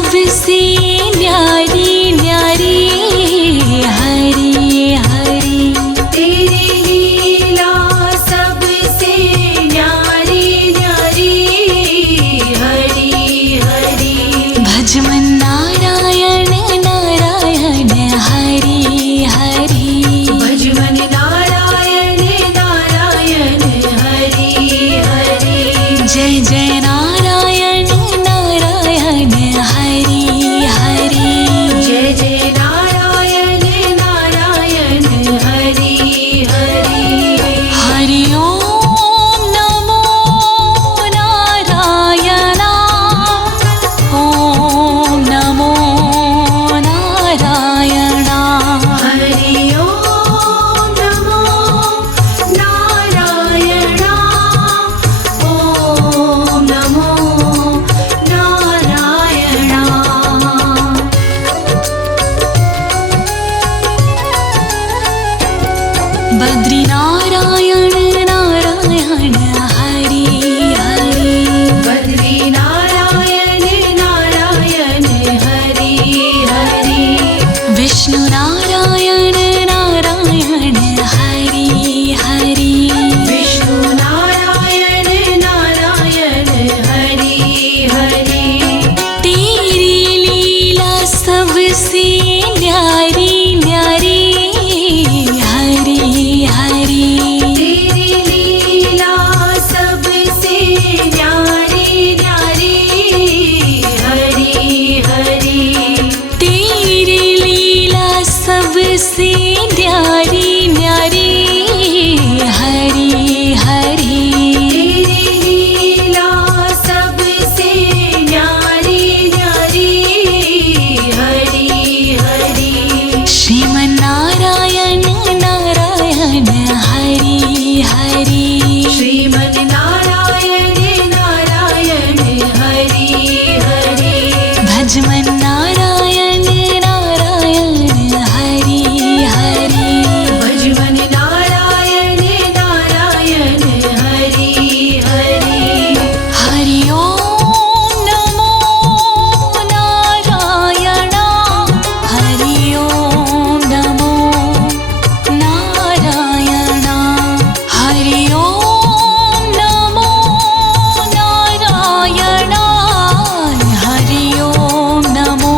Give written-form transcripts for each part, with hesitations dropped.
सबसे न्यारी न्यारी हरी हरी। तेरी लीला सबसे न्यारी न्यारी हरी हरी। भज मन नारायण नारायण हरी हरी। भज मन नारायण नारायण हरी हरी। जय जय नारायण नारायण हरी हरी। जय जय नारायण नारायण हरी हरी। हरि ओम नमो नारायण। ओम नमो नारायण। हरि ओम नमो नारायण। ओम नमो नारायण। बद्री नारायण नारायण हरि हरि। बद्री नारायण नारायण हरि हरि। विष्णु नारायण नारायण हरि हरि। विष्णु नारायण नारायण हरि हरि। तेरी लीला सबसे न्यारी न्यारी हरि हरि। तेरी लीला सबसे न्यारी न्यारी हरि हरि। तेरी लीला सबसे न्यारी न्यारी हरि हरि। तेरी लीला सबसे न्यारी न्यारी हरि हरि। श्रीमन नारायण नारायण हरि हरि। श्रीमन नारायण नारायण हरि हरि। भज मन नारायण नारायण हरि हरि। भज मन नारायण नारायण हरि हरि। हरि ओम नमो नारायण। हरि ओम नमो नारायण। हरि ओम नमो नारायण। हरि ओम नमो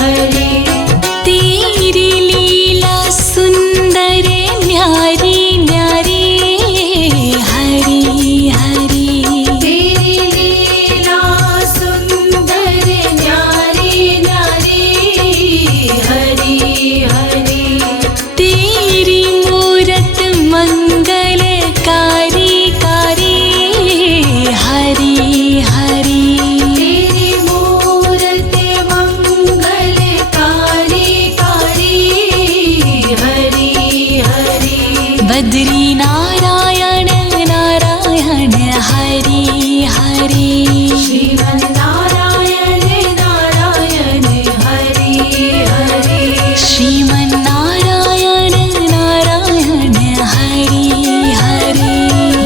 हरि तेरी लीला सुंदर न्यारी न्यारी हरि हरि तेरी लीला सुंदर न्यारी न्यारी हरि हरि तेरी मूरत मंगलकारी कारी हरि हरि तेरी मूरत मंगलकारी कारी हरि हरि बद्री नारायण नारायण हरि हरि श्रीमन्नारायण नारायण हरि हरि श्रीमन्नारायण नारायण हरि हरि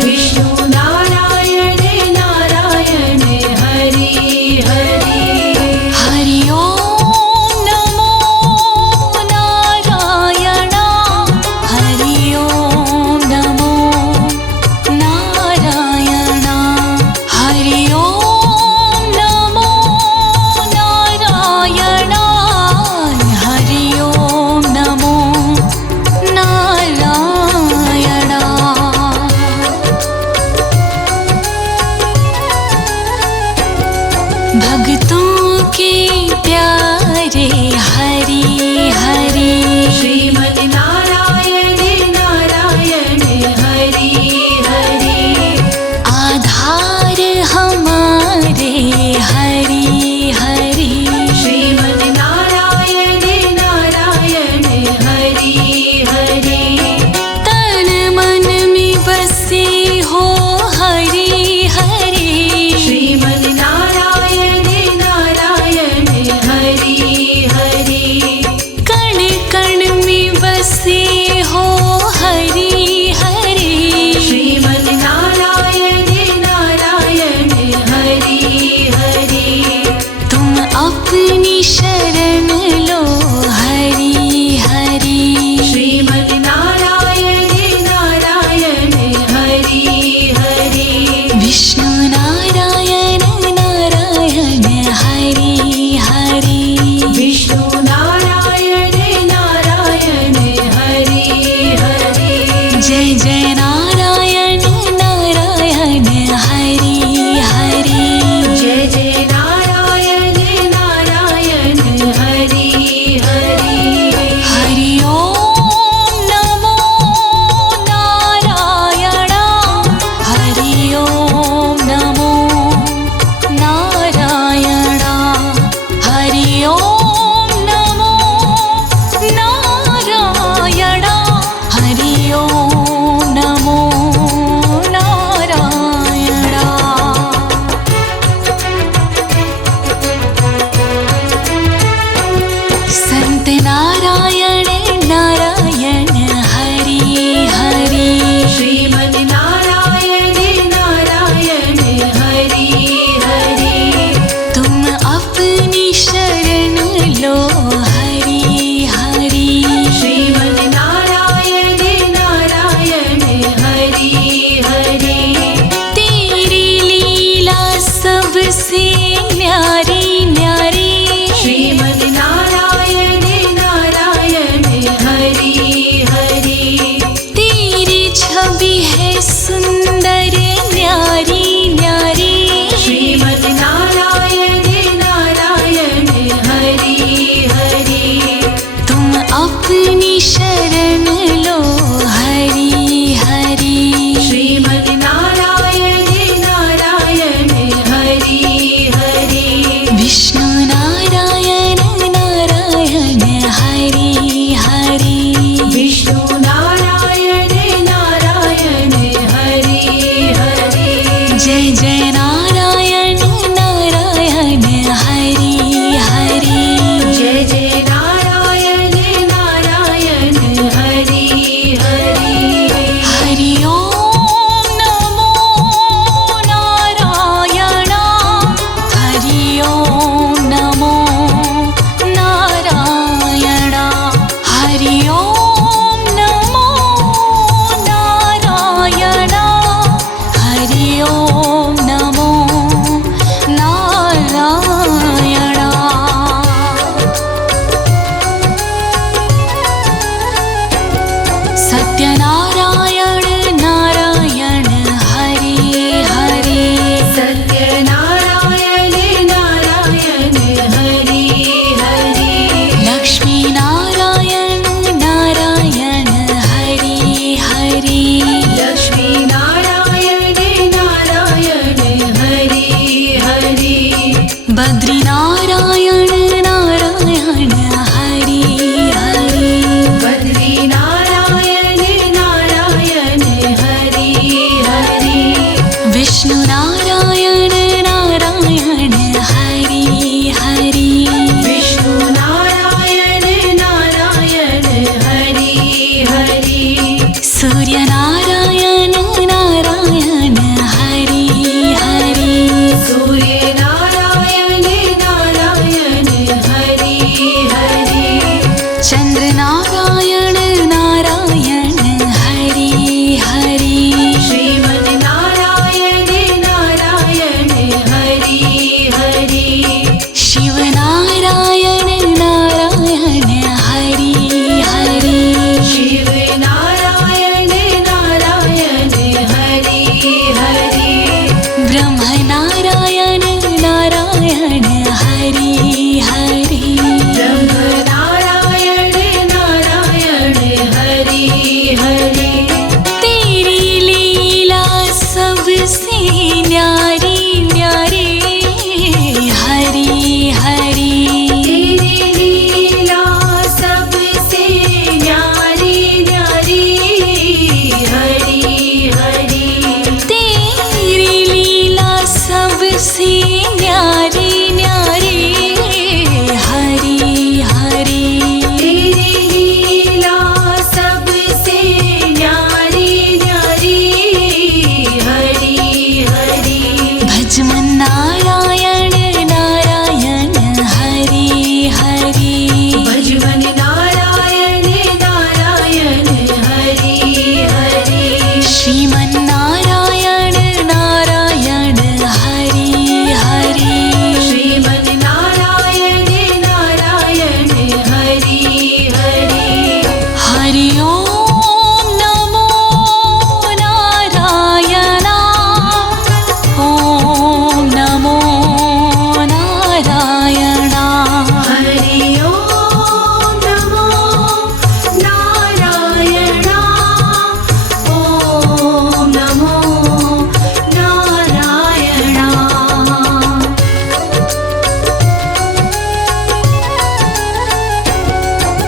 विष्णु नारायण नारायण हरि हरि हरि ओम नमो नारायण हरि ओम नमो नारायण हरि ओम नमो नारायण हरि ओम नमो नारायण भक्तों के प्यारे हरि हरि श्रीमन्नारायण नारायण हरि हरि आधार हमारे हरि हरि श्रीमन्नारायण नारायण हरि हरि तन मन में बसे हो हरि हरि श्रीमन्नारायण नारायण हरि हरि कण कण में बसे हो हरि हरि श्रीमन्नारायण नारायण हरि हरि तुम अपनी शरण लो हरि हरि श्रीमन्नारायण नारायण हरि हरि विष्णु नारायण नारायण हरि हरि विष्णु नारायण नारायण हरि हरि जय जय नारायण नारायण हरि हरि जय जय नारायण नारायण हरि हरि हरि ओम नमो नारायण हरि ओम नमो नारायण हरि ओम नमो नारायण हरि ओम नमो नारायण संत नारायण नारायण हरि हरि श्रीमन्नारायण नारायण हरि हरि तुम अपनी शरण लो हरि हरि श्रीमन्नारायण नारायण हरि हरि तेरी लीला सबसे न्यारी न्यारी श्रीमन्नारायण नारायण हरि हरि तेरी छवि है सुंदर न्यारी न्यारी श्रीमन्नारायण नारायण हरि हरि तुम अपनी शरण लो हरि हरि श्रीमन्नारायण नारायण हरि हरि विष्णु नारायण नारायण हरि हरि विष्णु नारायण नारायण हरि हरि जय जय नारायण नारायण हरि हरि जय जय नारायण नारायण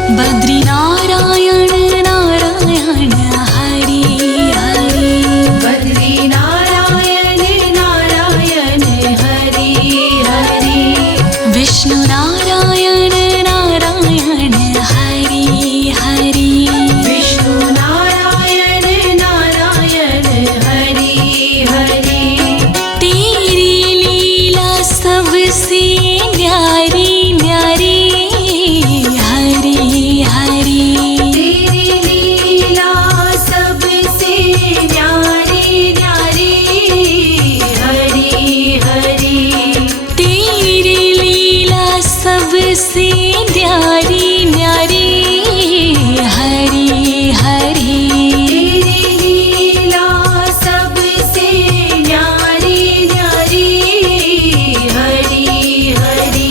बद्री नारायण नारायण हरि हरि बद्री नारायण नारायण हरि हरि विष्णु नारायण नारायण हरि हरि विष्णु नारायण नारायण हरि हरि तेरी लीला सबसे न्यारी न्यारी हरि हरि तेरी लीला सबसे न्यारी न्यारी हरि हरि तेरी लीला सबसे न्यारी न्यारी हरि हरि तेरी लीला सबसे न्यारी न्यारी हरि हरि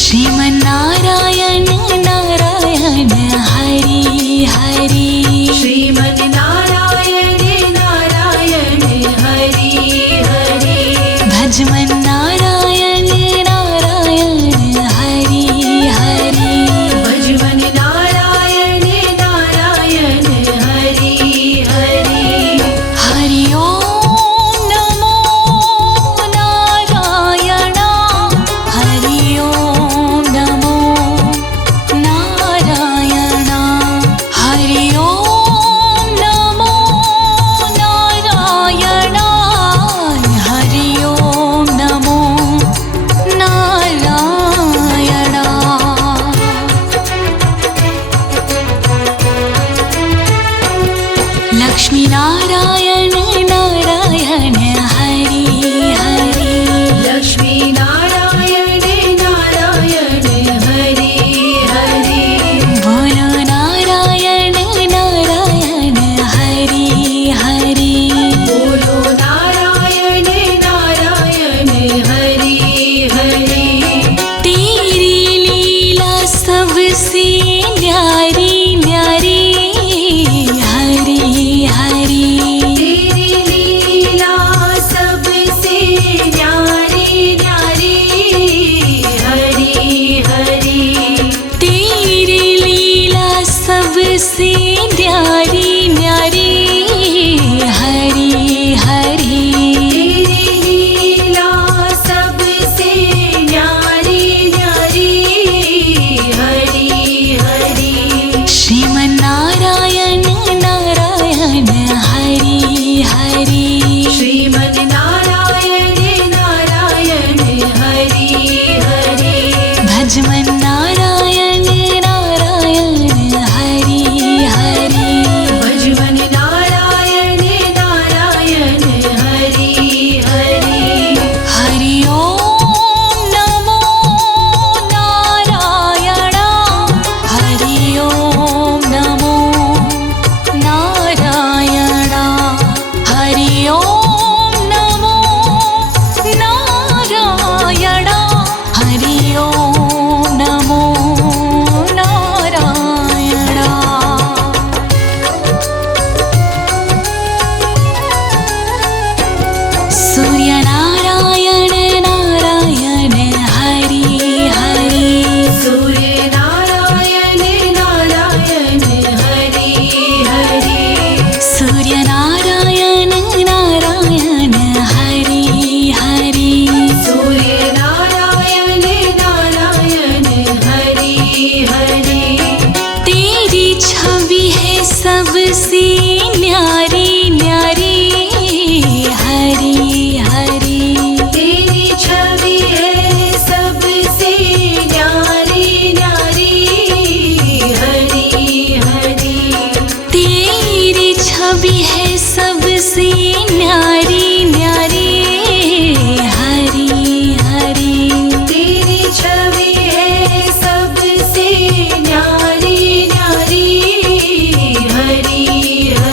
श्रीमन्नारायण नारायण हरि हरि श्रीमन् नारायण नारायण हरि हरि भजमन्नारायण नारायण हरि हरि भजमन् नारायण नारायण हरि हरि हरि ओम नमो नारायण हरि ओम नमो नारायण हरि ओम नमो नारायण हरि ओम नमो नारायण लक्ष्मी नारायण नारायण हरि हरि लक्ष्मी नारायण नारायण हरि हरि बोलो नारायण नारायण हरि हरि बोलो नारायण नारायण हरि हरि तेरी लीला सबसे न्यारी न्यारी हरि हरि तेरी लीला सबसे न्यारी न्यारी हरि हरि तेरी लीला सबसे न्यारी न्यारी हरि हरि तेरी लीला सबसे न्यारी न्यारी हरि हरि श्रीमन्नारायण नारायण हरि हरि श्रीमन् नारायण नारायण हरि हरि भजमन्नारायण नारायण हरि हरि भजमन् नारायण नारायण हरि हरि हरि ओम नमो नारायण हरि ओम नमो नारायण हरि ओम नमो नारायण हरि ओम नमो नारायण सूर्यनारायण नारायण हरि हरि सूर्य नारायण नारायण हरि हरि सूर्यनारायण नारायण हरि हरि सूर्य नारायण नारायण हरि हरि तेरी छवि है सबसे न्यारी न्यारी हरि हरि तेरी छवि है सबसे न्यारी न्यारी हरि हरि तेरी छवि है सबसे न्यारी न्यारी हरि हरि तेरी छवि है सबसे न्यारी न्यारी हरि हरि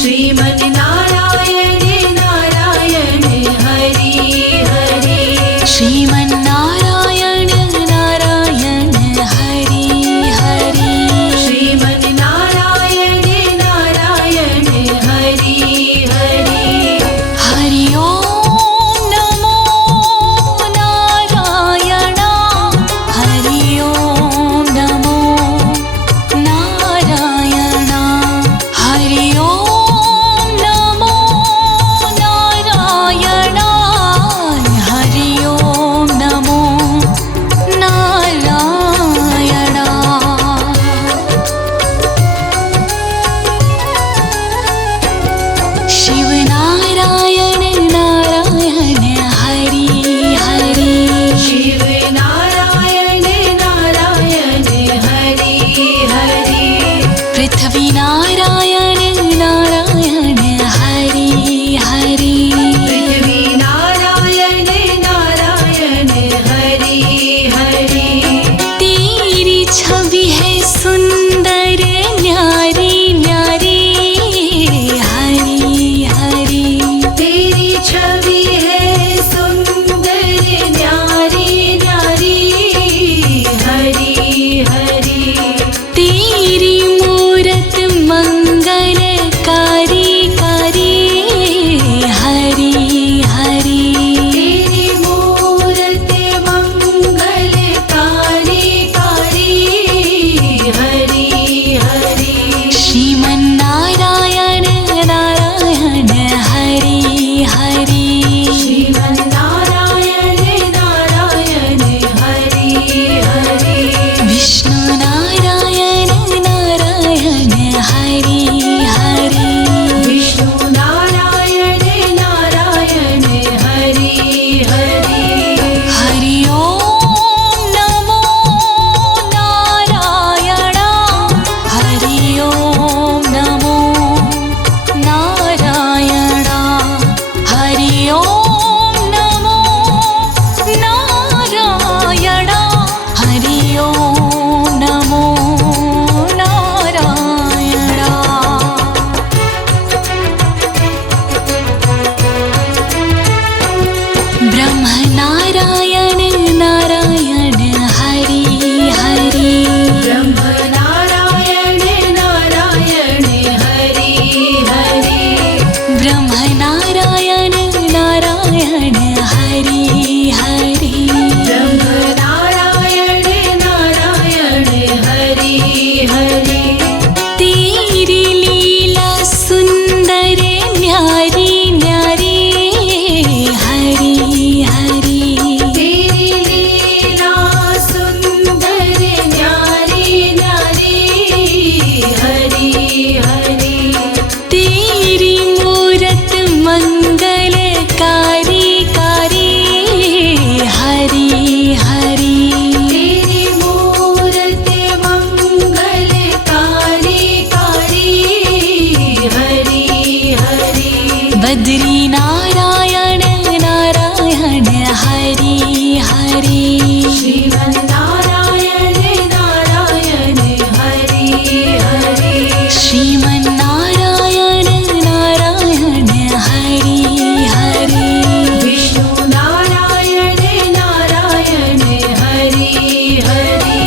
श्रीमन् नारायण नारायण हरि हरि श्रीमन्नारायण नारायण हरि हरि श्रीमन् नारायण नारायण हरि हरि हरि ओम नमो नारायण हरि ओम नमो नारायण हरि ओम नमो नारायण हरि ओम नमो नारायण शिव नारायण नारायण हरि हरि शिव नारायण नारायण हरि हरि पृथ्वी नारायण नारायण हरि हरि पृथ्वी नारायण नारायण हरि हरि तेरी छवि है सुंदर न्यारी न्यारी हरि हरि तेरी छवि है सुंदर न्यारी न्यारी हरि हरि तेरी मूरत मंगलकारी कारी हरि हरि तेरी मूरत मंगलकारी कारी हरि हरि श्रीमन्नारायण नारायण हरि हरि श्रीमन् नारायण नारायण हरि हरि विष्णु नारायण नारायण हरि हरि विष्णु नारायण नारायण हरि हरि हरि ओम नमो नारायण हरि ओम नमो नारायण हरि ओम नमो नारायण हरि ओम नमो नारायण ब्रह्म नारायण नारायण हरि हरि ब्रह्म नारायण नारायण हरि हरि ब्रह्म नारायण नारायण हरि हरि ब्रह्म नारायण नारायण हरि हरि तेरी लीला सुंदर न्यारी न्यारी हरि हरि तेरी लीला सुंदर न्यारी न्यारी हरि हरि तेरी मूरत मंगलकारी कारी हरि हरि तेरी मूरत मंगलकारी कारी हरि हरि बद्री नारायण नारायण हरि हरि श्रीमन् नारायण नारायण हरि हरि श्रीमन्नारायण नारायण हरि हरि विष्णु नारायण नारायण हरि हरि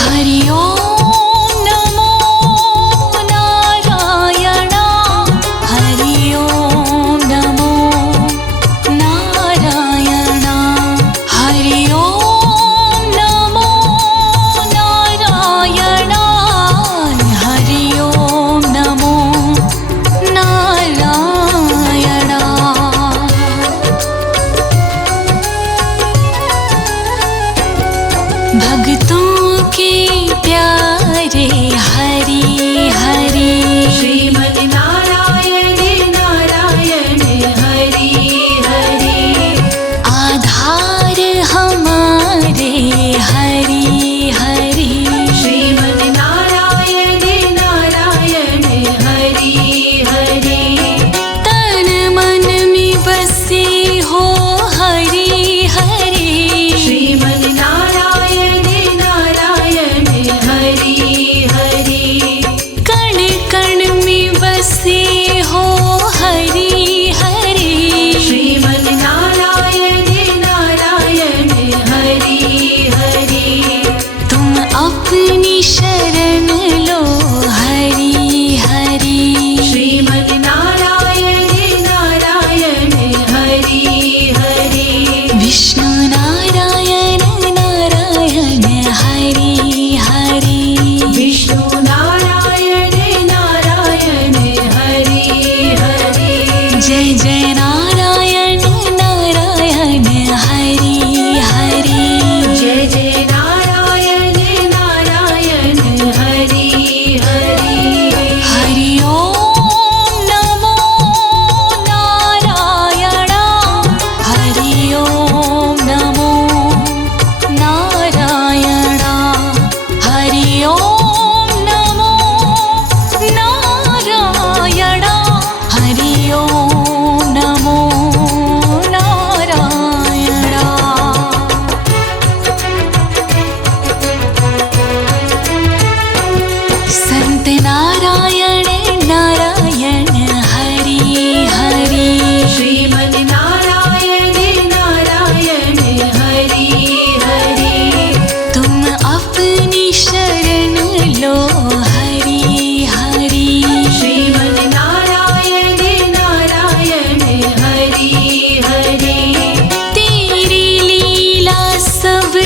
हरि ओम नमो नारायण हरि ओम नमो नारायण हरि ओम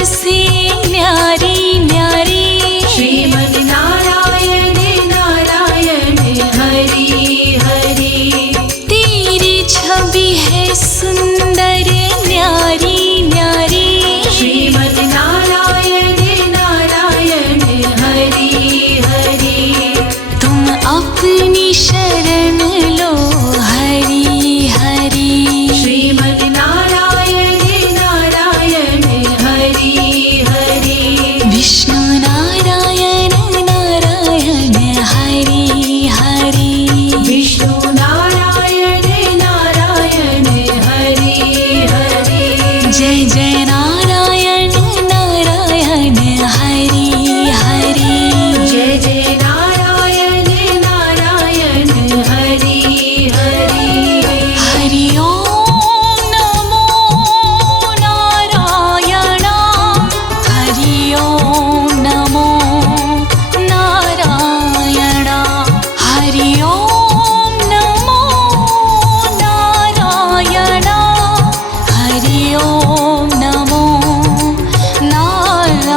सबसे न्यारी न्यारी श्रीमद् नारायण नारायण हरि हरि तेरी छवि है सुंदर न्यारी न्यारी श्रीमद् नारायण नारायण हरि हरि तुम अपनी शरण लो हरि हरि श्रीमद् नारायण नारायण हरि हरि विष्णु नारायण नारायण हरि हरि विष्णु नारायण नारायण हरि हरि जय जय नारायण नारायण हरि हरि जय जय नारायण नारायण हरि हरि हरि ओम नमो नारायण हरि ओम नमो नारायण हरि ओम नमो नारायण हरि ओम नमो नारायण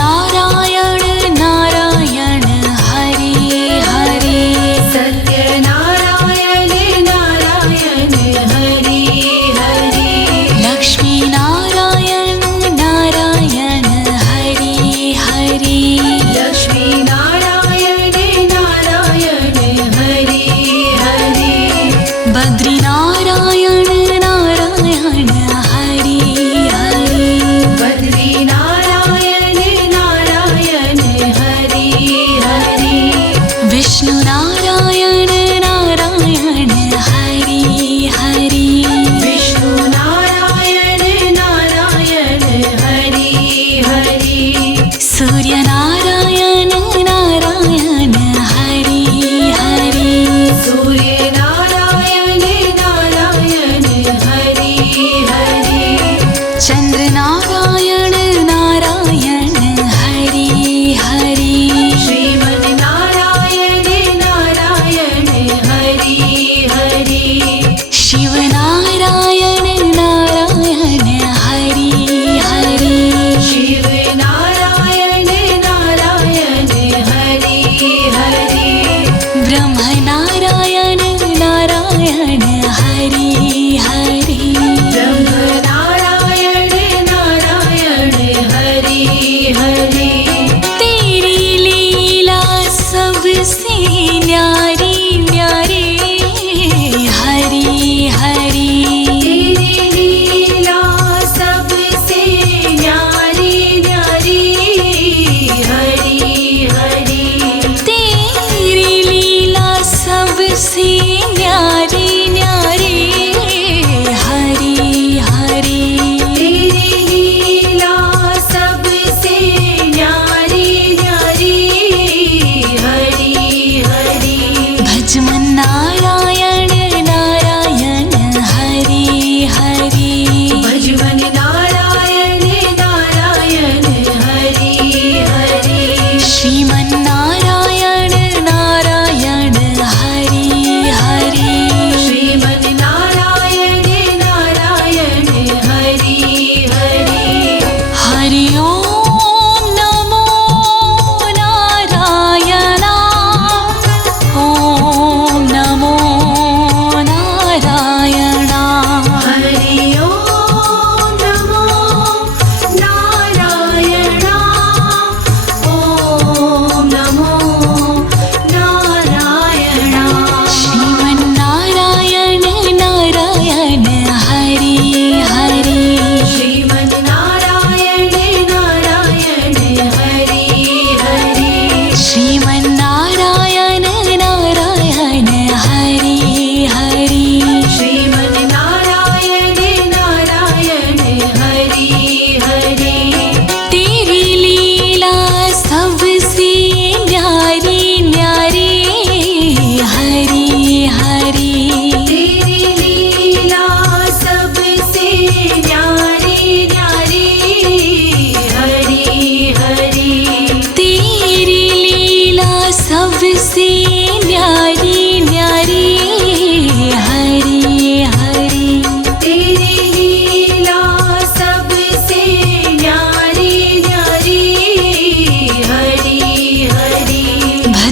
सत्यनारायण नारायण हरि हरि सत्यनारायण नारायण हरि हरि लक्ष्मी नारायण नारायण हरि हरि लक्ष्मी नारायण नारायण हरि हरि बद्री नारायण नारायण हरि हरि बद्री नारायण नारायण हरि हरि विष्णु नारायण नारायण हरि हरि विष्णु नारायण नारायण हरि हरि सूर्य नारायण नारायण हरि हरि सूर्य नारायण नारायण हरि हरि चंद्र नारायण नारायण हरि हरि श्रीमद् नारायण नारायण हरि हरि शिव नारायण नारायण हरि हरि शिव नारायण नारायण हरि हरि ब्रह्म नारायण नारायण हरि हरि ब्रह्म नारायण नारायण हरि हरि तेरी लीला सबसे न्यारी न्यारी हरि हरि तेरी लीला सबसे न्यारी न्यारी हरि हरि तेरी लीला सबसे न्यारी न्यारी हरि हरि तेरी लीला सबसे न्यारी न्यारी हरि हरि भजमन नारायण नारायण हरि हरि भजवन नारायण नारायण हरि हरि श्रीमन नारायण नारायण हरि हरि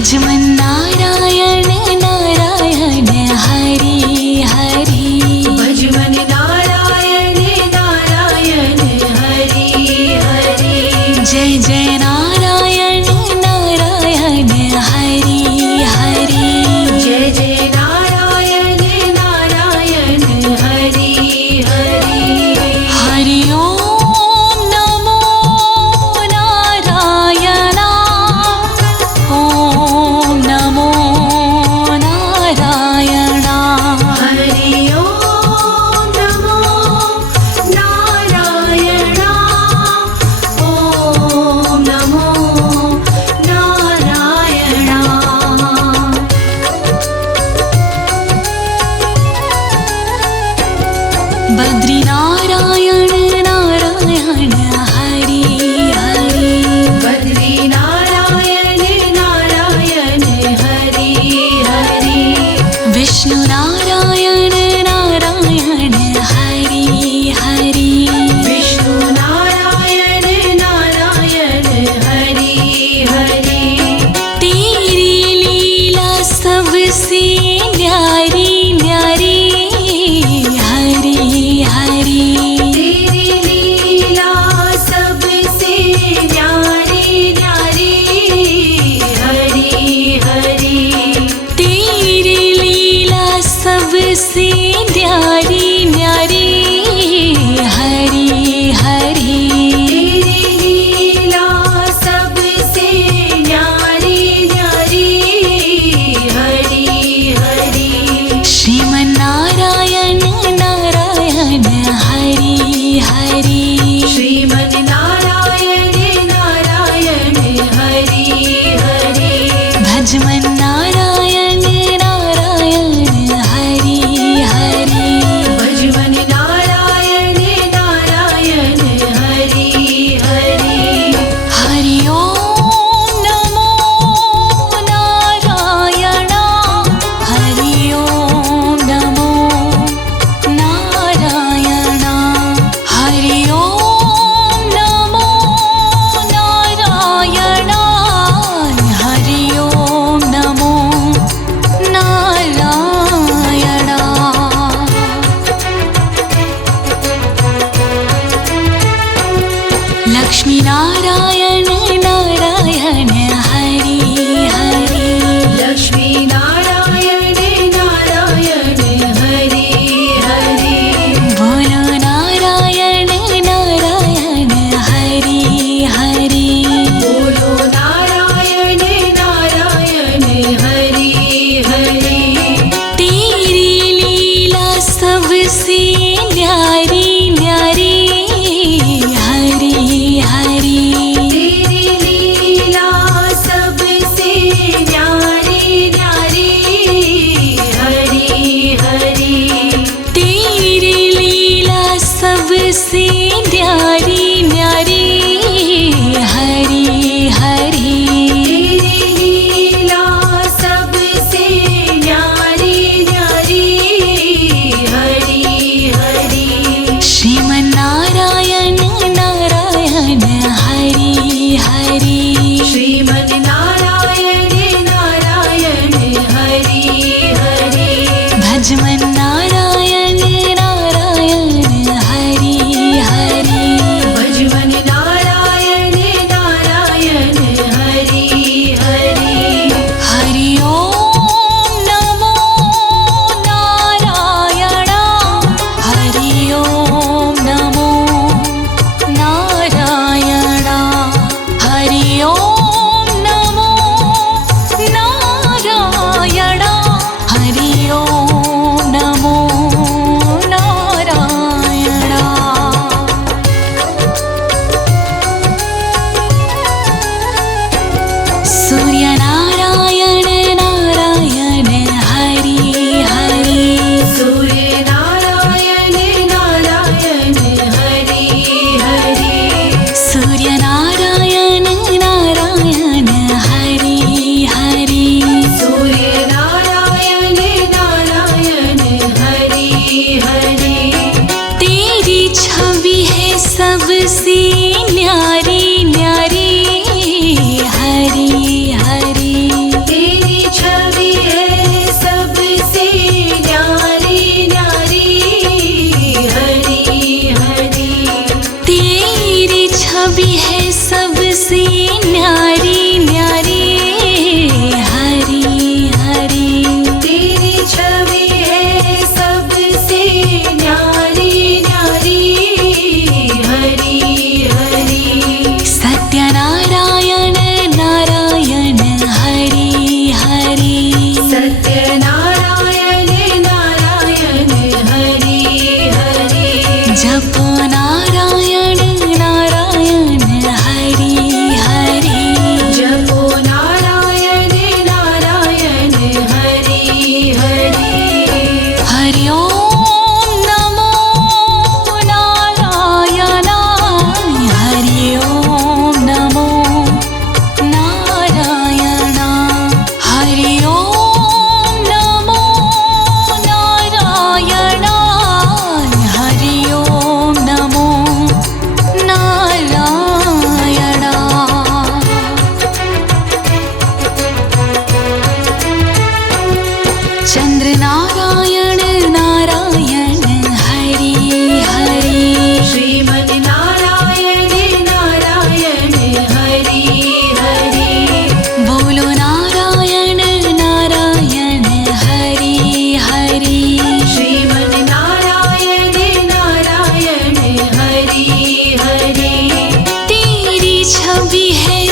भजमन नारायण नारायण हरि हरि भजमन नारायण नारायण हरि हरि जय जय नारायण नारायण हरि हरि जय जय नारायण नारायण हरि हरि हरि ओम नमो नारायण ओम नमो नारायण हरि ओम नमो नारायण ओम नमो नारायण बद्री नारायण नारायण हरि हरि बद्री नारायण नारायण हरि हरि विष्णु नारायण नारायण हरि हरि विष्णु नारायण नारायण हरि हरि तेरी लीला सबसे न्यारी न्यारी हरि हरि तेरी लीला सबसे न्यारी न्यारी हरि हरि तेरी लीला सबसे न्यारी न्यारी हरि हरि तेरी लीला सबसे न्यारी न्यारी हरि हरि श्रीमन नारायण नारायण हरि हरि श्रीमन नारायण नारायण हरि हरि भजमन नारायण नारायण हरि हरि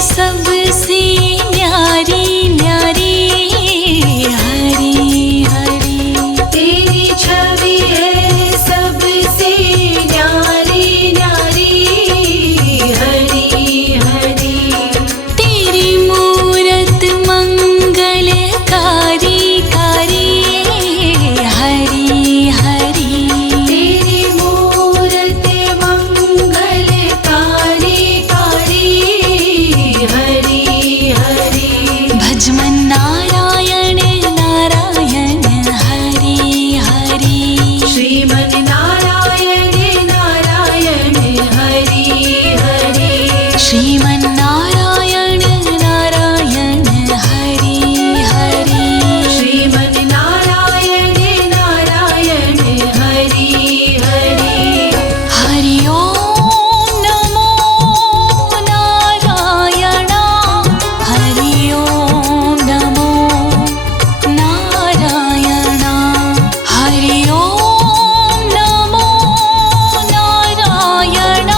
सबसे न्यारी न्यारी हरी हरी। तेरी छवि है सबसे न्यारी न्यारी हरी हरी। तेरी मूरत मंगलकारी कारी हरी हरी। तेरी मूरत मंगलकारी कारी हरी हरी। भजमन नारायण नारायण हरी हरी। श्रीमन नारायण नारायण हरि हरि। श्रीमन नारायण नारायण हरी हरी। श्रीमन नारायण नारायण हरि हरि। हरि ओम नमो नारायण। हरि ओम नमो नारायण। हरि ओम नमो नारायण।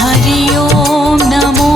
हरि ओम नमो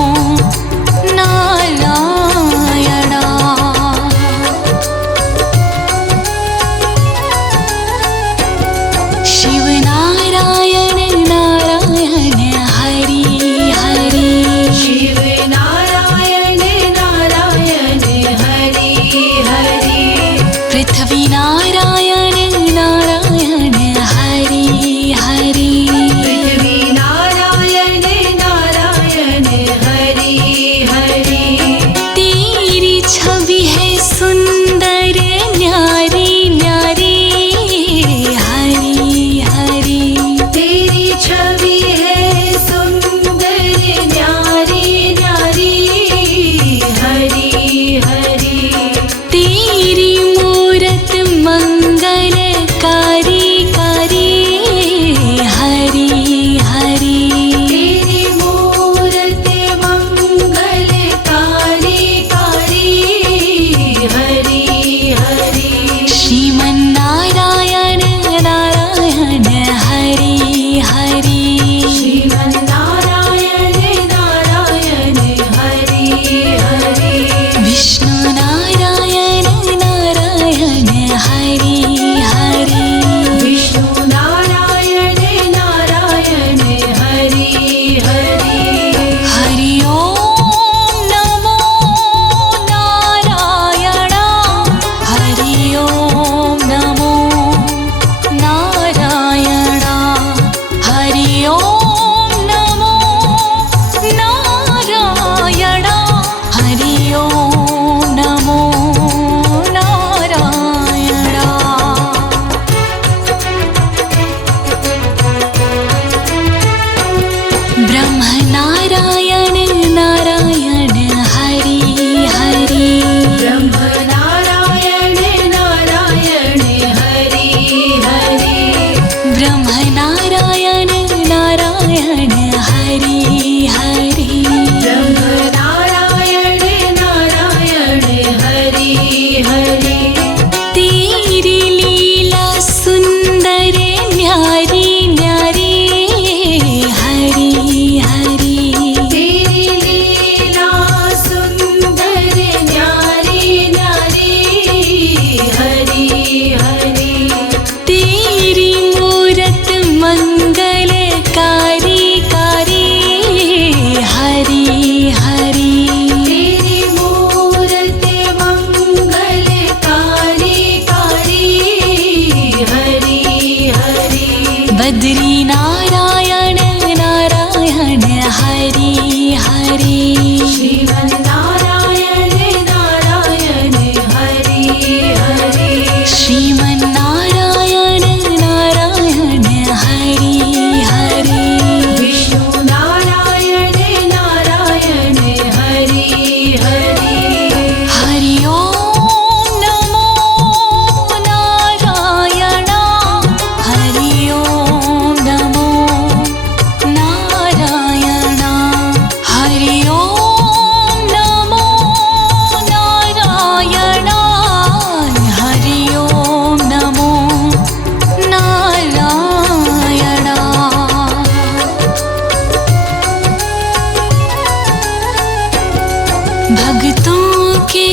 भक्तों के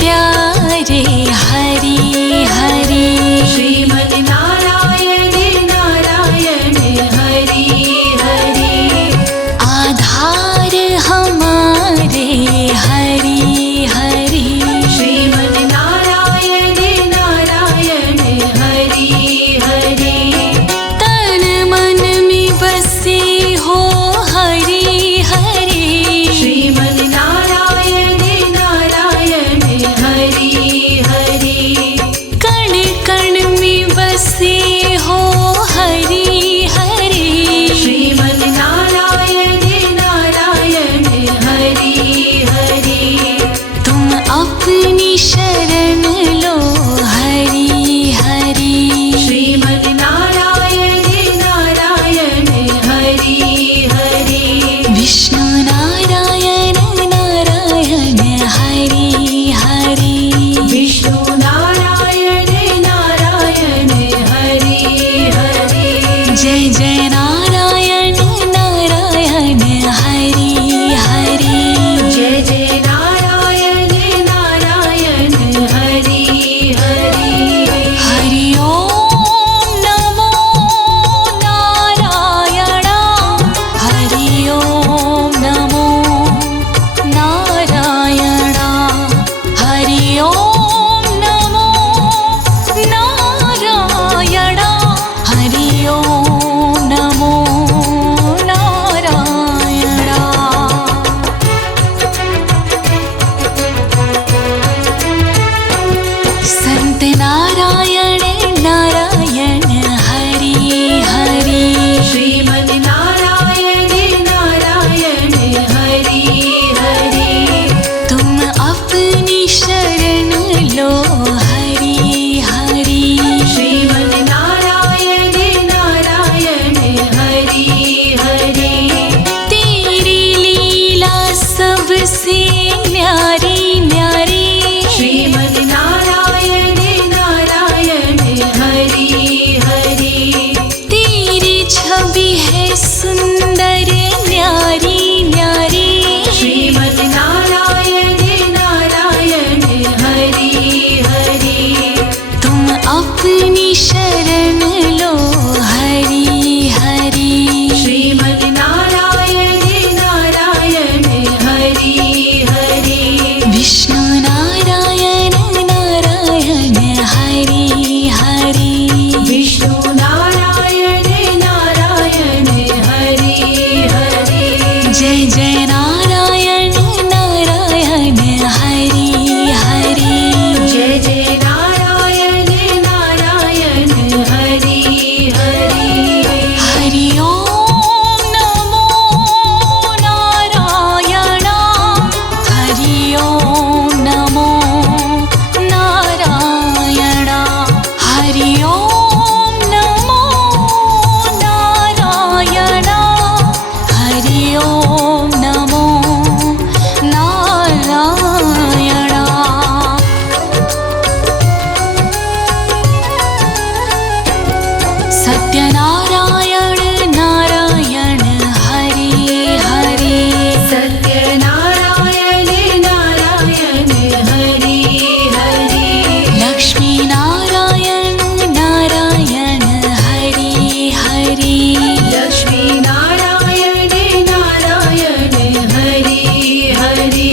प्यारे हरि हरि श्रीमन नारायण नारायण हरि हरि आधार हमारे हरि हरि श्रीमन नारायण नारायण हरि हरि तन मन में बसे हो हरि हरि श्रीमन नारायण नारायण हरि हरि कण कण में बसे हो हरि हरि श्रीमन नारायण नारायण हरि हरि तुम अपनी शरण लो हरि हरि श्रीमन नारायण नारायण हरि हरि विष्णु नारायण नारायण हरि हरि विष्णु नारायण नारायण हरि हरि जय जय नारायण नारायण हरि हरि जय जय नारायण नारायण हरि हरि हरि ओम नमो नारायण हरि ओम नमो नारायण हरि ओम नमो नारायण हरि ओम नमो नारायण संत नारायण नारायण हरि हरि श्रीमन नारायण नारायण हरि हरि तुम अपनी शरण लो हरि हरि श्रीमन नारायण नारायण हरि हरि तेरी लीला सबसे न्यारी न्यारी श्रीमन नारायण नारायण हरि हरि तेरी छवि है सुंदर न्यारी न्यारी श्रीमन नारायण नारायण हरि हरि तुम अपनी शरण लो हरि हरि श्रीमन नारायण नारायण हरि हरि विष्णु नारायण नारायण हरि हरि विष्णु नारायण नारायण हरि हरि जय जय नारायण नारायण हरि हरि जय जय नारायण नारायण हरि हरि हरि ओम नमो नारायण हरि ओम नमो नारायण हरि ओम नमो नारायण हरि ओम नमो नारायण सत्यनारायण नारायण हरि हरि सत्यनारायण नारायण हरि हरि लक्ष्मी नारायण नारायण हरि हरि लक्ष्मी नारायण नारायण हरि हरि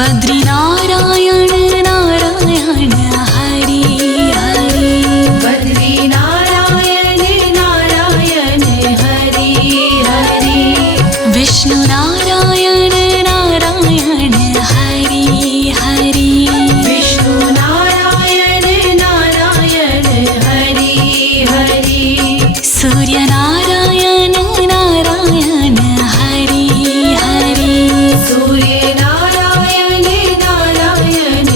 बद्री नारायण नारायण हरि हरि बद्री नारायण नारायण हरि हरि विष्णु नारायण नारायण हरि हरि विष्णु नारायण नारायण हरि हरि सूर्य नारायण नारायण हरि हरि सूर्य नारायण नारायण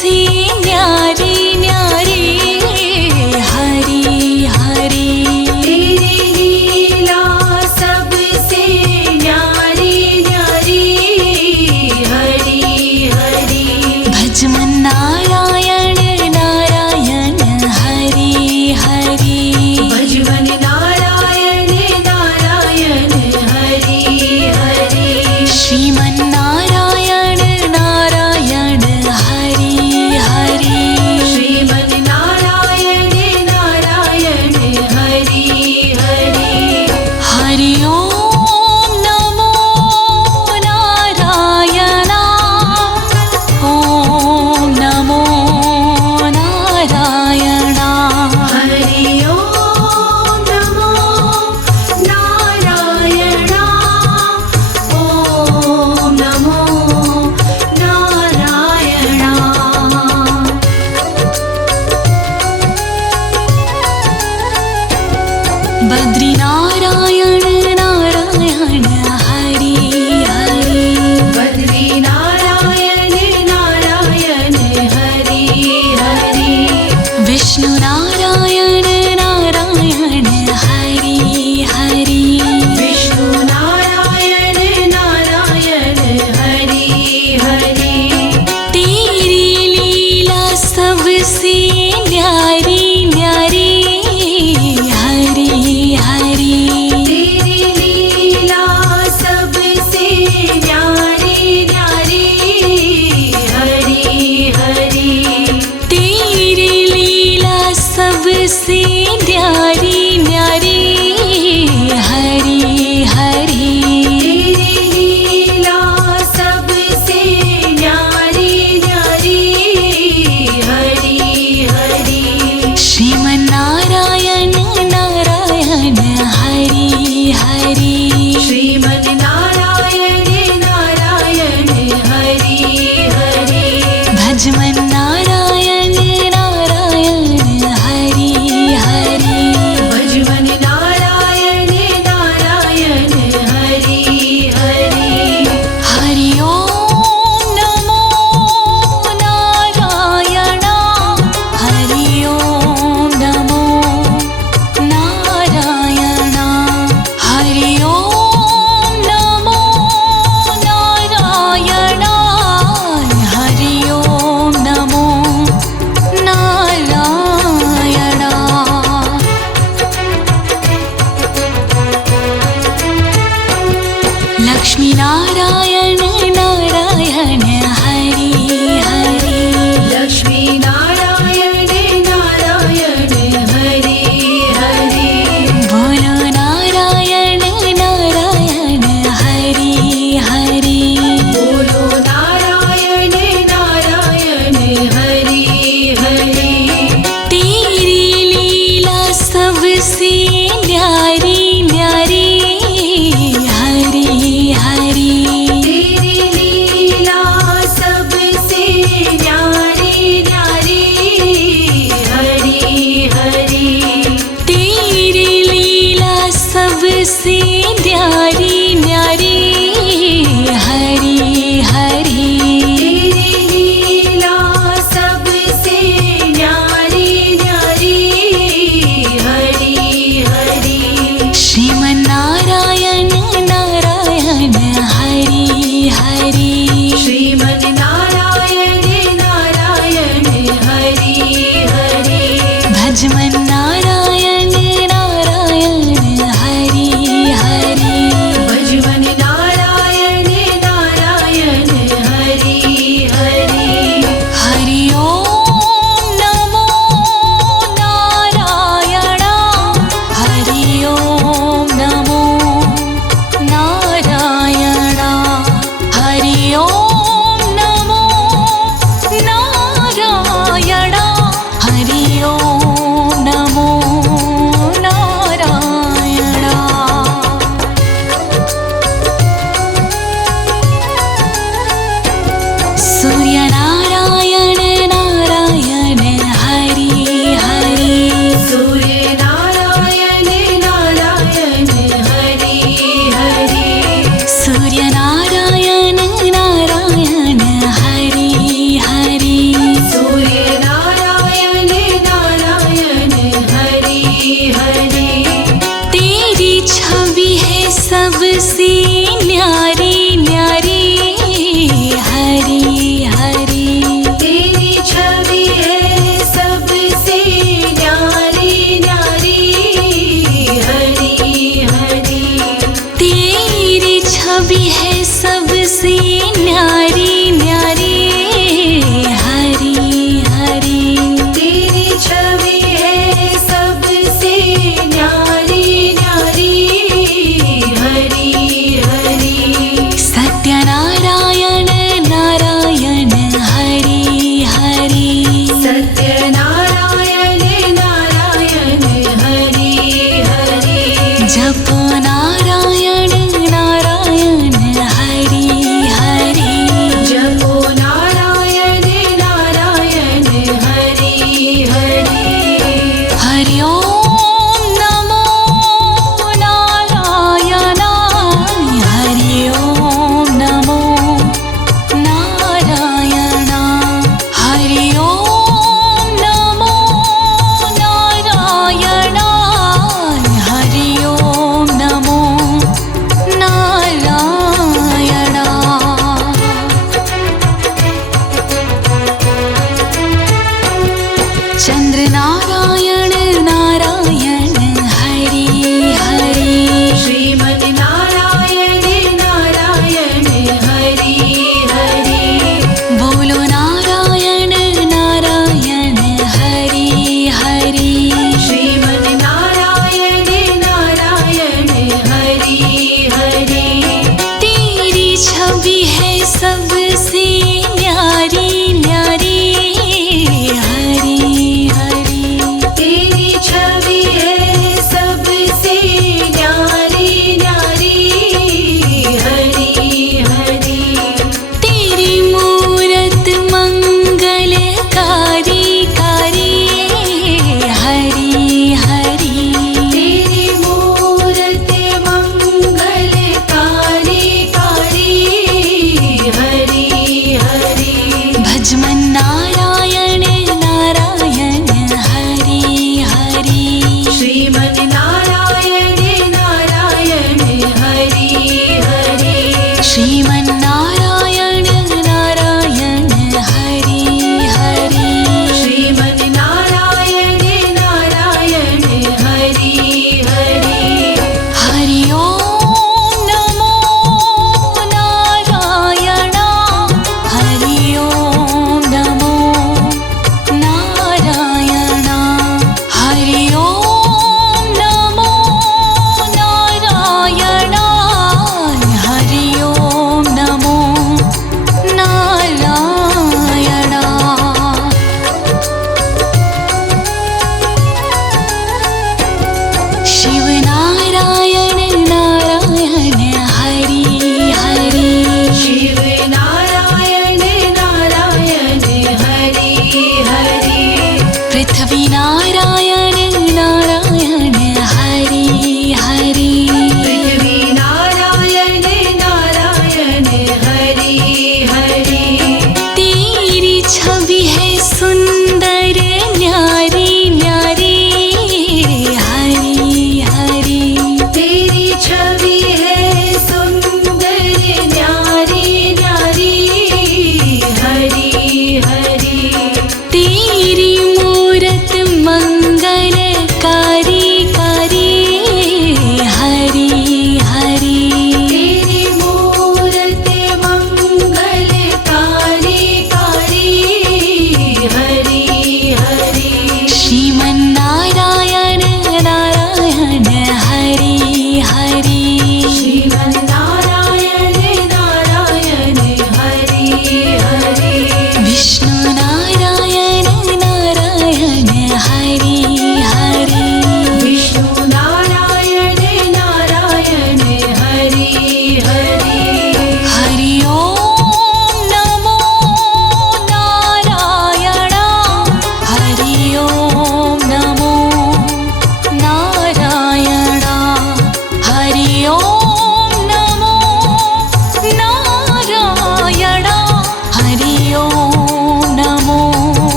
सबसे न्यारी न्यारी हरि हरि तेरी लीला सबसे न्यारी न्यारी हरि हरि भजमन नारायण नारायण हरि हरि भजमन नारायण नारायण हरि हरि श्रीमन नारायण नारायण हरि हरि श्रीमन नारायण नारायण हरि हरि हरि ओम नमो नारायण ओम नमो नारायण हरि ओम नमो नारायण ओम नमो नारायण बद्री नारायण नारायण हरि हरि बद्री नारायण नारायण हरि हरि विष्णु नारायण नारायण हरि हरि विष्णु नारायण नारायण हरि हरि तेरी लीला सबसे न्यारी न्यारी हरि हरि तेरी लीला सबसे न्यारी न्यारी हरि हरि तेरी लीला सबसे न्यारी न्यारी हरि हरि तेरी लीला सबसे न्यारी न्यारी हरि हरि श्रीमन नारायण नारायण हरि हरि श्रीमन नारायण नारायण हरि हरि भजमन नारायण नारायण हरि हरि भजमन नारायण नारायण हरि हरि हरि ओम नमो नारायण हरि ओम नमो नारायण हरि ओम नमो नारायण हरि ओम नमो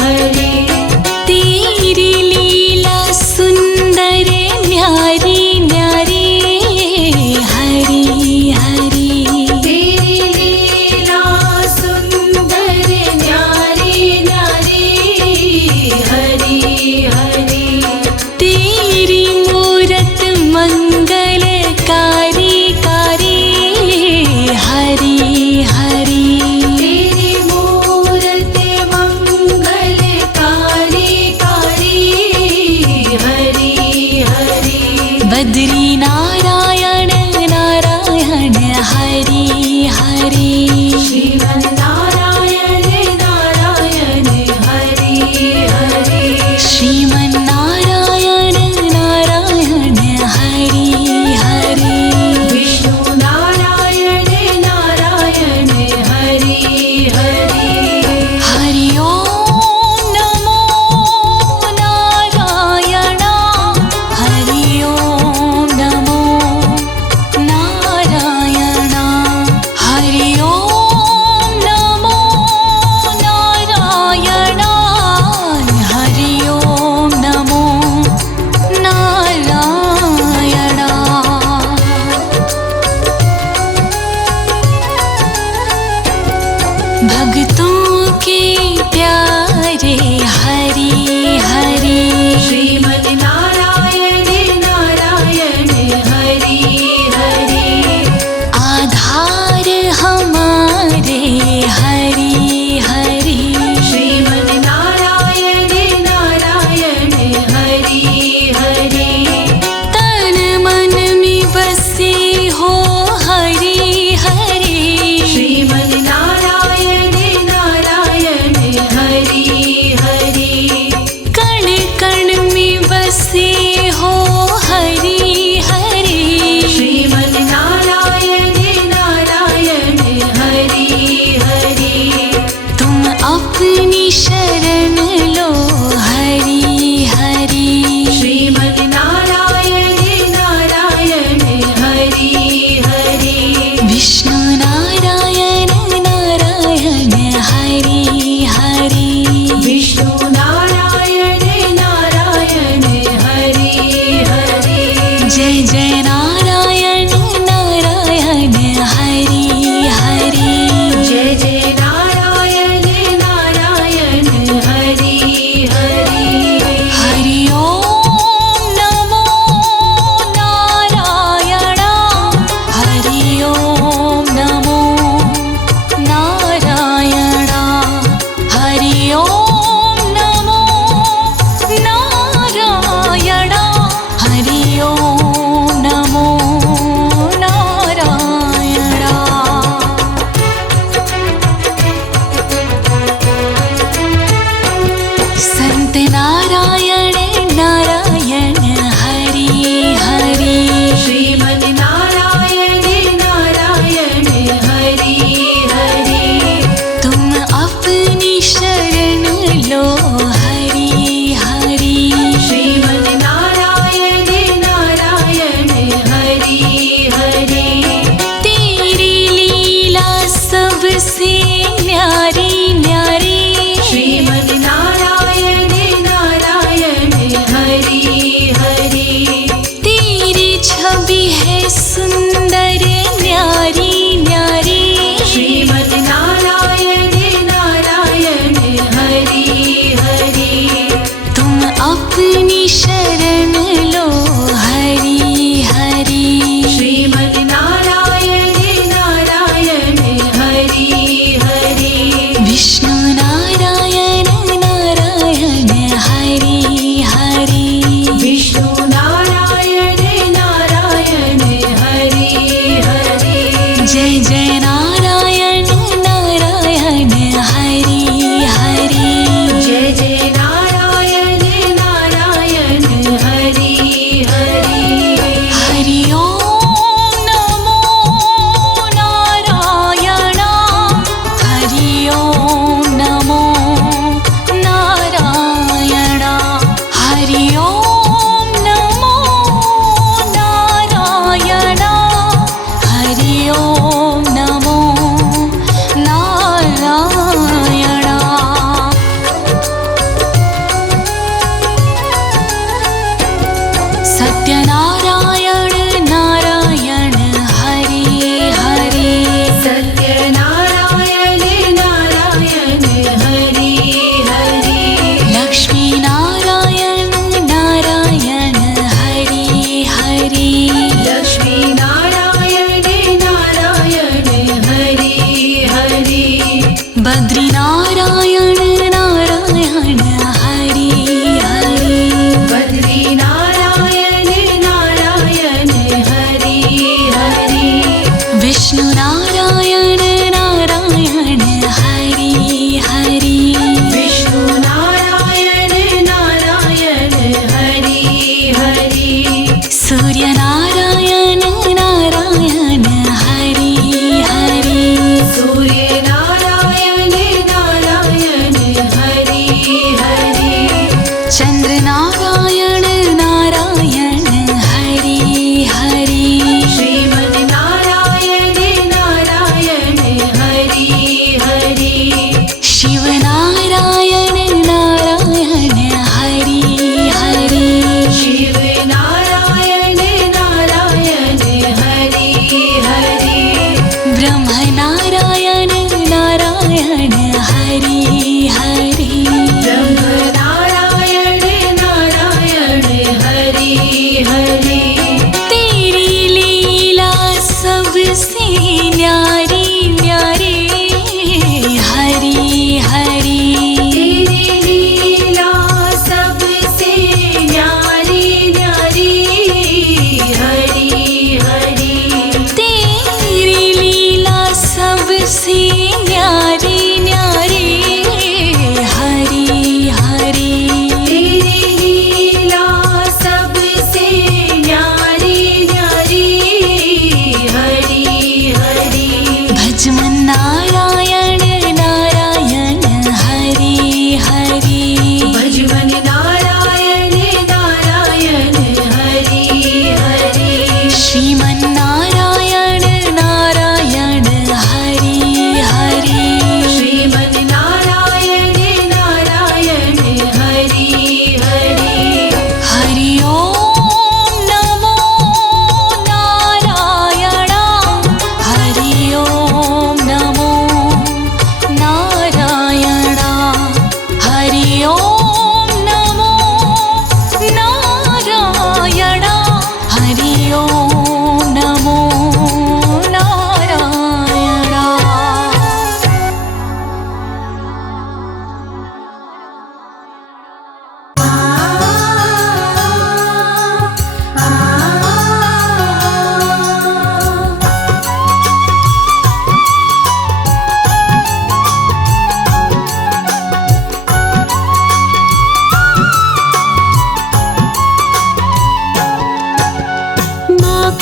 हरि तेरी लीला सुंदर न्यारी न्यारी हरि हरि तेरी लीला सुंदर न्यारी न्यारी हरि हरि तेरी मूरत मंगलकारी कारी हरि हरि तेरी मूरत मंगलकारी कारी हरि हरि बद्री नारायण नारायण हरि हरि श्रीमन् नारायण नारायण हरि हरि श्रीमन्नारायण नारायण हरि हरि विष्णु नारायण नारायण हरि हरि हरि ओम नमो नारायण हरि ओम नमो नारायण हरि ओम नमो नारायण हरि ओम नमो नारायण भक्तों के प्यारे हरि हरि श्रीमन् नारायण नारायण हरि हरि आधार हमारे हरि हरि श्रीमन् नारायण नारायण हरि हरि तन मन में बसे हो हरि हरि श्रीमन् नारायण नारायण हरि हरि कण कण में बसे हो हरि हरि श्रीमन् नारायण नारायण हरि हरि तुम अपनी शरण लो हरि हरि श्रीमन् नारायण नारायण हरि हरि विष्णु नारायण नारायण हरि हरि विष्णु नारायण नारायण हरि हरि जय जय नारायण नारायण हरि हरि जय जय नारायण नारायण हरि हरि हरि ओम नमो नारायण हरि ओम नमो नारायण हरि ओम नमो नारायण हरि ओम नमो नारायण संत नारायण नारायण हरि हरि श्रीमन् नारायण नारायण हरि हरि तुम अपनी शरण लो हरि हरि श्रीमन् नारायण नारायण हरि हरि तेरी लीला सबसे न्यारी न्यारी श्रीमन् नारायण नारायण हरि हरि तेरी छवि है सुंदर न्यारी न्यारी श्रीमन् नारायण नारायण हरि हरि तुम अपनी शरण लो हरि हरि श्रीमन् नारायण नारायण हरि हरि विष्णु नारायण नारायण हरि हरि विष्णु नारायण नारायण हरि हरि जय जय नारायण नारायण हरि हरि जय जय नारायण नारायण हरि ओम नमो नारायण हरि ओम नमो नारायण।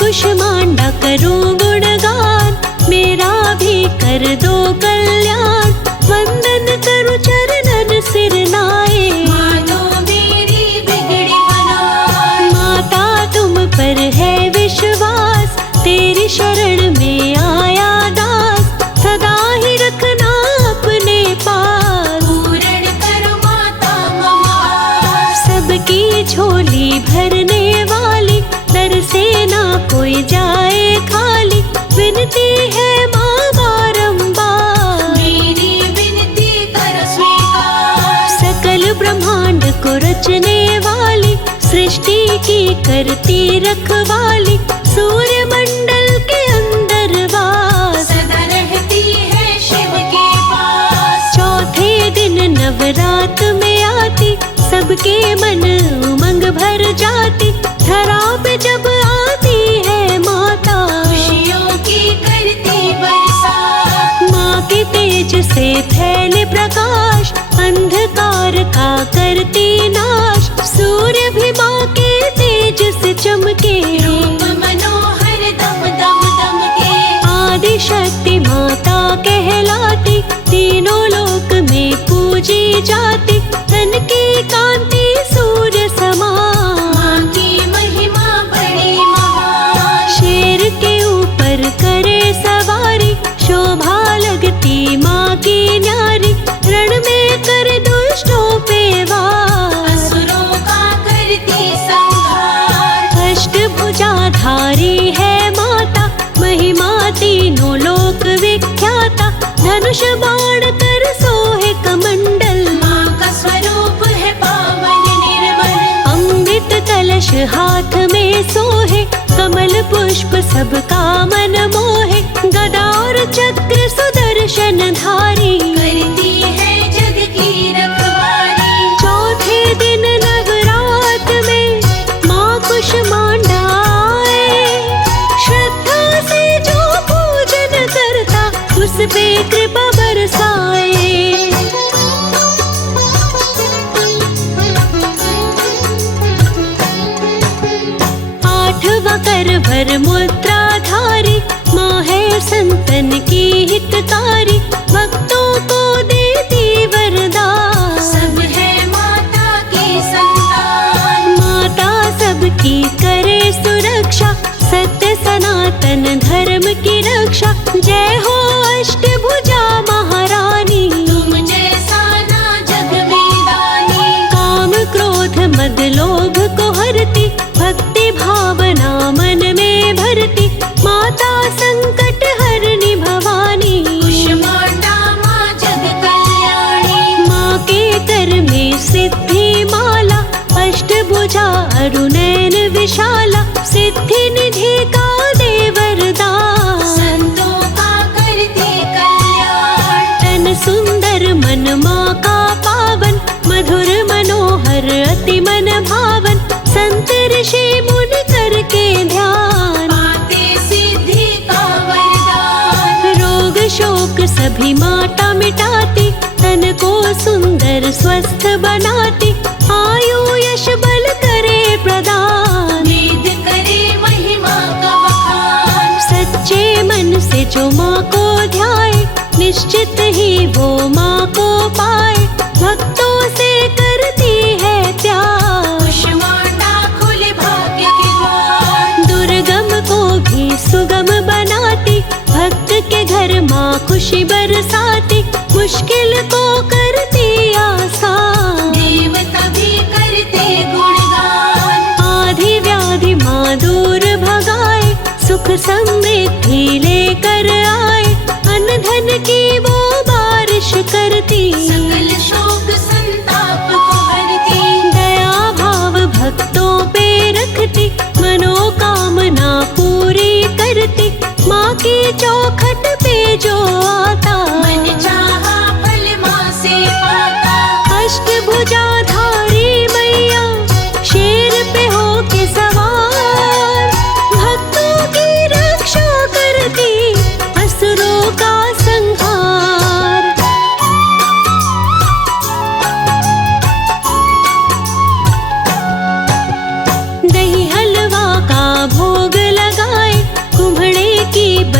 कुष्मांडा करूं गुणगान, मेरा भी कर दो कल्याण। वंदन करूं चरणन सिर नाए, मानो मेरी बिगड़ी बनाए। माता तुम पर है विश्वास, तेरी शरण में आया दास। सदा ही रखना अपने पास, पूर्ण करो माता मम। सबकी झोली भरने वाली, दर से ना कोई जाए खाली। विनती है माँ बारंबार, मेरी विनती कर स्वीकार। सकल ब्रह्मांड को रचने वाली, सृष्टि की करती रखवाली। सूर्य मंडल के अंदर वास, सदा रहती है शिव के पास। चौथे दिन नवरात में आती, सबके मन उमंग भर जाती। धरा पे जब आती है माता, खुशियों की करती बरसात। माँ के तेज से फैले प्रकाश, अंधकार का करती नाश। सूर्य भी माँ के तेज से चमके, रूप मनोहर दम दम दम के। आदि शक्ति माता कहलाती, तीनों लोक में पूजी जाती। तन की कांति सूर्य समान, माँ की महिमा बड़ी महान। शेर के ऊपर करे सवारी, शोभा लगती माँ की न्यारी। रण में कर दुष्टों पे वार, असुरों का करती संहार। अष्टभुजाधारी है माता, महिमा तीनों लोक विख्याता। धनुष बाण कर सोहे कमंडल, माँ का स्वरूप है पावन निर्मल। अमृत कलश हाथ में सोहे, कमल पुष्प सबका मन मोहे। गदा और चक्र सुदर्शन धारी, करती है जग की रखवाली। चौथे दिन नवरात में माँ कुष्मांडा आए। श्रद्धा से जो पूजन करता, उस पे कृपा बरसाए। आठवां करवर मुद्राधारी, माँ है संतन की हितकारी। भक्तों को देती वरदान, सब है माता की संतान। माता सबकी करे सुरक्षा, सत्य सनातन धर्म की रक्षा। जय हो अष्टभुजा महारानी, तुम जैसा ना जग में दानी। काम क्रोध मद लोभ को हरती, भक्ति भावना मन में भरती। माता संकट हरनी भवानी, कुष्मांडा माँ जग कल्याणी। माँ के कर में सिद्धि माला, अष्टभुजा अरुणैन विशाला। सिद्धि निधि का दे वरदान, संतों का करती कल्याण। तन सुंदर मन माँ का पावन, मधुर मनोहर अति मन भावन। संत ऋषि मुनि करके ध्यान, पाते सिद्धि का वरदान। रोग शोक सभी माता मिटाती, तन को सुंदर स्वस्थ बनाती। आयु यश बल करे प्रदान, वेद करे महिमा का बखान। सच्चे मन से जो माँ को ध्याए, निश्चित ही वो माँ को पाए। भक्तों से करती है प्यार, कुष्मांडा खुले भाग्य के द्वार। दुर्गम को भी सुगम बनाती, भक्त के घर माँ खुशी बरसाती। मुश्किल को करती आसान, देवता भी करते गुणगान। आदि व्याधि माँ दूर भगाए, सुख समृद्धि लेकर आए। अन्न धन की वो बारिश करती, सकल शोक संताप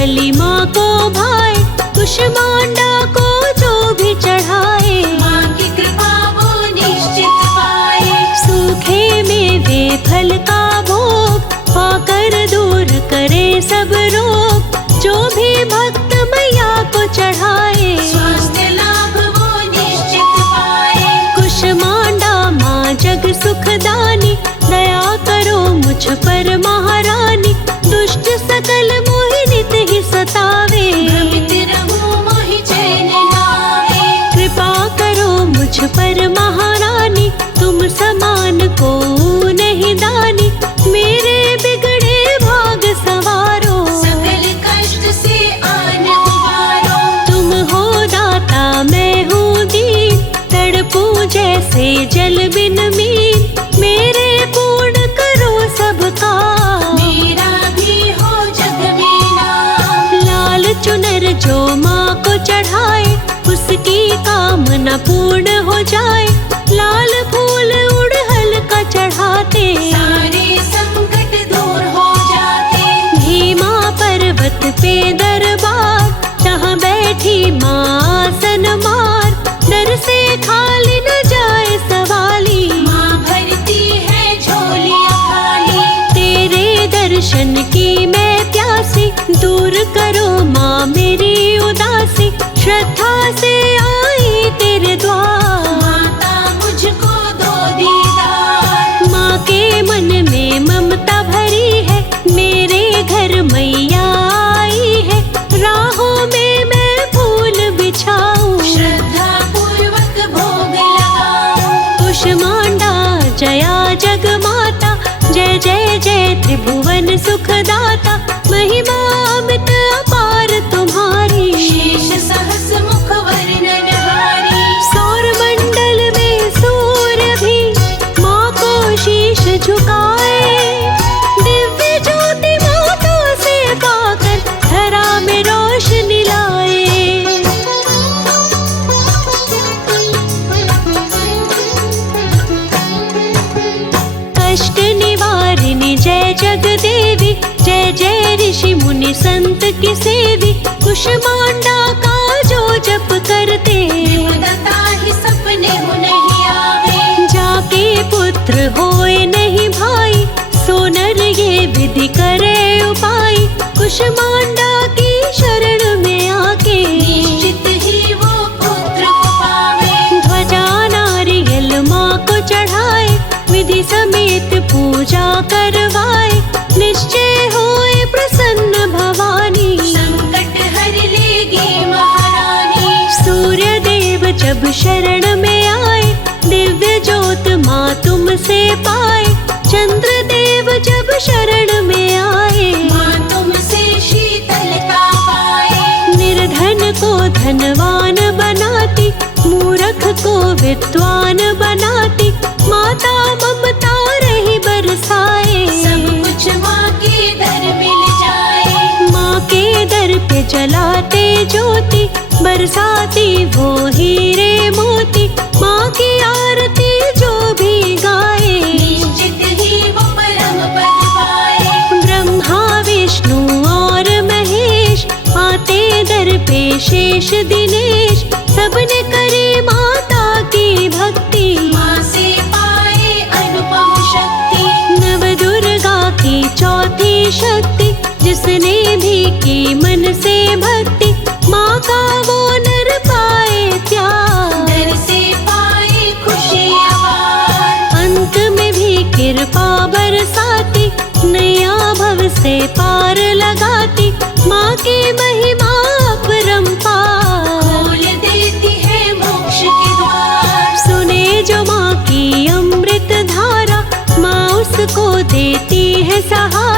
मूंगफली माँ को भाए, कुष्मांडा को जो भी चढ़ाए, माँ की कृपा वो निश्चित पाए। सूखे मेवे फल का भोग पाकर दूर करे सब रोग, जो भी भक्त मैया को चढ़ाए, स्वास्थ्य लाभ वो निश्चित पाए। कुष्मांडा माँ जग सुखदानी, दया करो मुझ पर महारानी, दुष्ट सकल मोहि नित ही सतावे, भ्रमित रहूं मोहि चैन नावे। कृपा करो मुझ पर महारानी, तुम समान को नहीं दानी, मेरे बिगड़े भाग सवारो, सकल कष्ट से आन उबारो। तुम हो दाता मैं हूँ दीन, तड़पूं जैसे जल बिन मीन, मेरे पूर्ण करो सबका, मेरा भी हो जग में नाम। लाल चुनर जो माँ को चढ़ाए, उसकी कामना पूर्ण हो जाए, लाल फूल उड़हल का चढ़ाते, सारे संकट दूर हो जाते। भीमा पर्वत पे दरबार, जहाँ बैठी माँ आसन मार, डर से खाली न जाए सवाली, माँ भरती है झोलियाँ खाली। तेरे दर्शन की मैं प्यासी, दूर करो माँ मेरी उदासी, श्रद्धा से आई तेरे द्वार, माता मुझको दो दीदार। माँ के मन में ममता भरी है, मेरे घर मैया आई है, राहों में मैं फूल बिछाऊं, श्रद्धा पूर्वक भोग लगाऊं। कुष्मांडा जया जग माता, जय जय जय त्रिभुवन सुखदाता, महिमा अमित अपार तुम्हारी, शेष सहस मुख वर्णन हारी। सौर मंडल में सूर्य भी माँ को शीश झुकाए, दिव्य ज्योति माता से पाकर धरा में रोशनी लाए। कष्ट निवारिणी जय जग देवी, जय जय ऋषि मुनि संत की सेवी, कुष्मांडा का जो जप करते, विपदता ही सपने हो नहीं आवे। जाके पुत्र होए नहीं भाई, सोनर ये विधि करे उपाय, कुष्मांडा की शरण में आके, निश्चित ही वो पुत्र को पावे। ध्वजा नारियल माँ को चढ़ाए, विधि समेत पूजा करवाए, निश्चय होए प्रसन्न भवानी, संकट हर लेगी महारानी। सूर्य देव जब शरण में आए, दिव्य ज्योत माँ तुमसे पाए, चंद्र देव जब शरण में आए, माँ तुमसे शीतलता पाए। निर्धन को धनवान बनाती, मूर्ख को विद्वान बनाती, माता ममता रही बरसाए, सब कुछ माँ के दर मिल जाए। माँ के दर पे जलाते ज्योति, बरसाती वो हीरे मोती, माँ की आरती जो भी गाए, निश्चित ही वो परम पद पाए। ब्रह्मा विष्णु और महेश, आते दर पे शेष दिनेश, सबने करी माता की भक्ति, माँ से पाए अनुपम शक्ति। नव दुर्गा की चौथी शक्ति, जिसने भी की मन से भक्ति, माँ का वो नर पाए प्यार, दर से पाए खुशी अपार। अंत में भी कृपा बरसाती, नैया भव से पार लगाती, माँ की महिमा अपरंपार, खोल देती है मोक्ष के द्वार। सुने जो माँ की अमृत धारा, माँ उसको देती है सहारा,